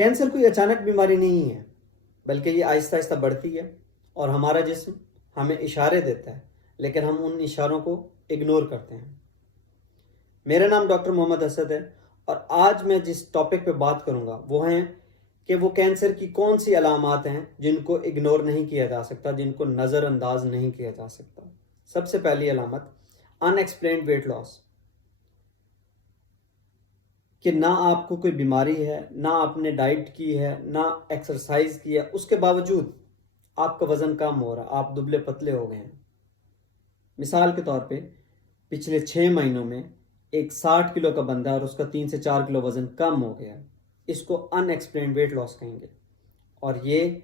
Cancer کوئی اچانک بیماری نہیں ہے، بلکہ یہ آہستہ آہستہ بڑھتی ہے اور ہمارا جسم ہمیں اشارے دیتا ہے، لیکن ہم ان اشاروں کو اگنور کرتے ہیں۔ میرا نام ڈاکٹر محمد اسد ہے، اور آج میں جس ٹاپک پہ بات کروں گا وہ ہیں کہ وہ کینسر کی کون سی علامات ہیں جن کو اگنور نہیں کیا جا سکتا، جن کو نظر انداز نہیں کیا جا سکتا۔ سب سے پہلی علامت ان ایکسپلینڈ ویٹ لاس، کہ نہ آپ کو کوئی بیماری ہے، نہ آپ نے ڈائٹ کی ہے، نہ ایکسرسائز کی ہے، اس کے باوجود آپ کا وزن کم ہو رہا، آپ دبلے پتلے ہو گئے ہیں۔ مثال کے طور پہ پچھلے 6 مہینوں میں ایک 60 کلو کا بندہ اور اس کا 3 سے 4 کلو وزن کم ہو گیا، اس کو ان ایکسپلینڈ ویٹ لاس کہیں گے۔ اور یہ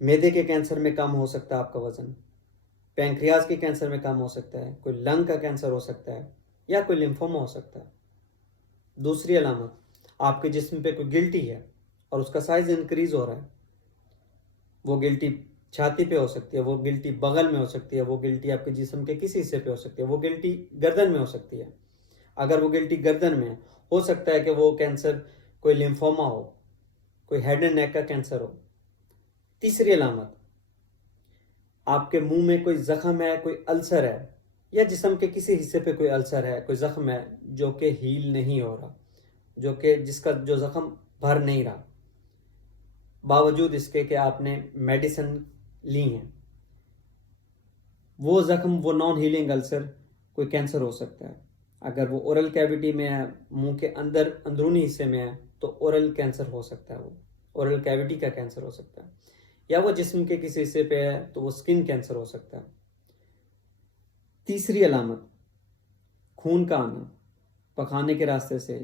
معدے کے کینسر میں کم ہو سکتا ہے آپ کا وزن، پینکریاز کے کینسر میں کم ہو سکتا ہے، کوئی لنگ کا کینسر ہو سکتا ہے، یا کوئی لمفوما ہو سکتا ہے۔ دوسری علامت، آپ کے جسم پہ کوئی گلٹی ہے اور اس کا سائز انکریز ہو رہا ہے۔ وہ گلٹی چھاتی پہ ہو سکتی ہے، وہ گلٹی بغل میں ہو سکتی ہے، وہ گلٹی آپ کے جسم کے کسی حصے پہ ہو سکتی ہے، وہ گلٹی گردن میں ہو سکتی ہے۔ اگر وہ گلٹی گردن میں ہو سکتا ہے کہ وہ کینسر کوئی لمفوما ہو، کوئی ہیڈ اینڈ نیک کا کینسر ہو۔ تیسری علامت، آپ کے منہ میں کوئی زخم ہے، کوئی السر ہے، یا جسم کے کسی حصے پہ کوئی السر ہے، کوئی زخم ہے جو کہ ہیل نہیں ہو رہا، جس کا زخم بھر نہیں رہا، باوجود اس کے کہ آپ نے میڈیسن لی ہیں۔ وہ زخم، وہ نان ہیلنگ السر کوئی کینسر ہو سکتا ہے۔ اگر وہ اورل کیویٹی میں ہے، منہ کے اندرونی حصے میں ہے، تو اورل کینسر ہو سکتا ہے، وہ اورل کیویٹی کا کینسر ہو سکتا ہے۔ یا وہ جسم کے کسی حصے پہ ہے تو وہ سکن کینسر ہو سکتا ہے۔ تیسری علامت، خون کا آنا، پخانے کے راستے سے،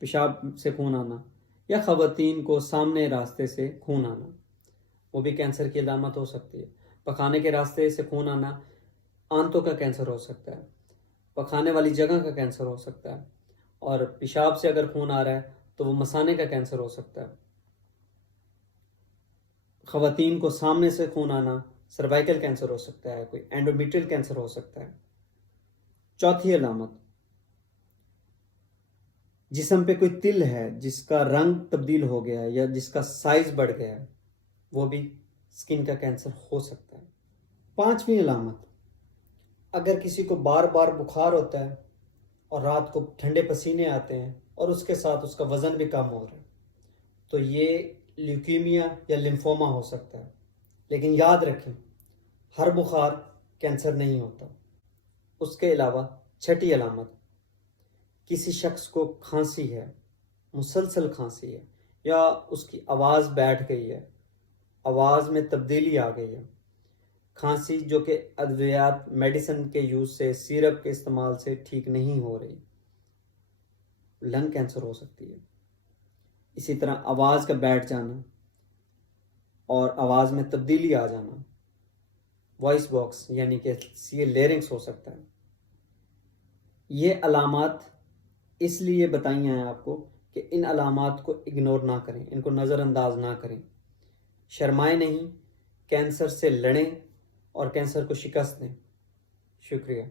پیشاب سے خون آنا، یا خواتین کو سامنے راستے سے خون آنا، وہ بھی کینسر کی علامت ہو سکتی ہے۔ پخانے کے راستے سے خون آنا آنتوں کا کینسر ہو سکتا ہے، پخانے والی جگہ کا کینسر ہو سکتا ہے، اور پیشاب سے اگر خون آ رہا ہے تو وہ مثانے کا کینسر ہو سکتا ہے۔ خواتین کو سامنے سے خون آنا سروائکل کینسر ہو سکتا ہے، کوئی اینڈومیٹریل کینسر ہو سکتا ہے۔ چوتھی علامت، جسم پہ کوئی تل ہے جس کا رنگ تبدیل ہو گیا ہے یا جس کا سائز بڑھ گیا ہے، وہ بھی سکن کا کینسر ہو سکتا ہے۔ پانچویں علامت، اگر کسی کو بار بار بخار ہوتا ہے اور رات کو ٹھنڈے پسینے آتے ہیں اور اس کے ساتھ اس کا وزن بھی کم ہو رہا ہے، تو یہ لیوکیمیا یا لمفوما ہو سکتا ہے۔ لیکن یاد رکھیں، ہر بخار کینسر نہیں ہوتا۔ اس کے علاوہ چھٹی علامت، کسی شخص کو کھانسی ہے، مسلسل کھانسی ہے، یا اس کی آواز بیٹھ گئی ہے، آواز میں تبدیلی آ گئی ہے، کھانسی جو کہ ادویات میڈیسن کے یوز سے، سیرپ کے استعمال سے ٹھیک نہیں ہو رہی، لنگ کینسر ہو سکتی ہے۔ اسی طرح آواز کا بیٹھ جانا اور آواز میں تبدیلی آ جانا، وائس باکس یعنی کہ لیرنگس ہو سکتا ہے۔ یہ علامات اس لیے بتائی ہیں آپ کو کہ ان علامات کو اگنور نہ کریں، ان کو نظر انداز نہ کریں، شرمائیں نہیں، کینسر سے لڑیں اور کینسر کو شکست دیں۔ شکریہ۔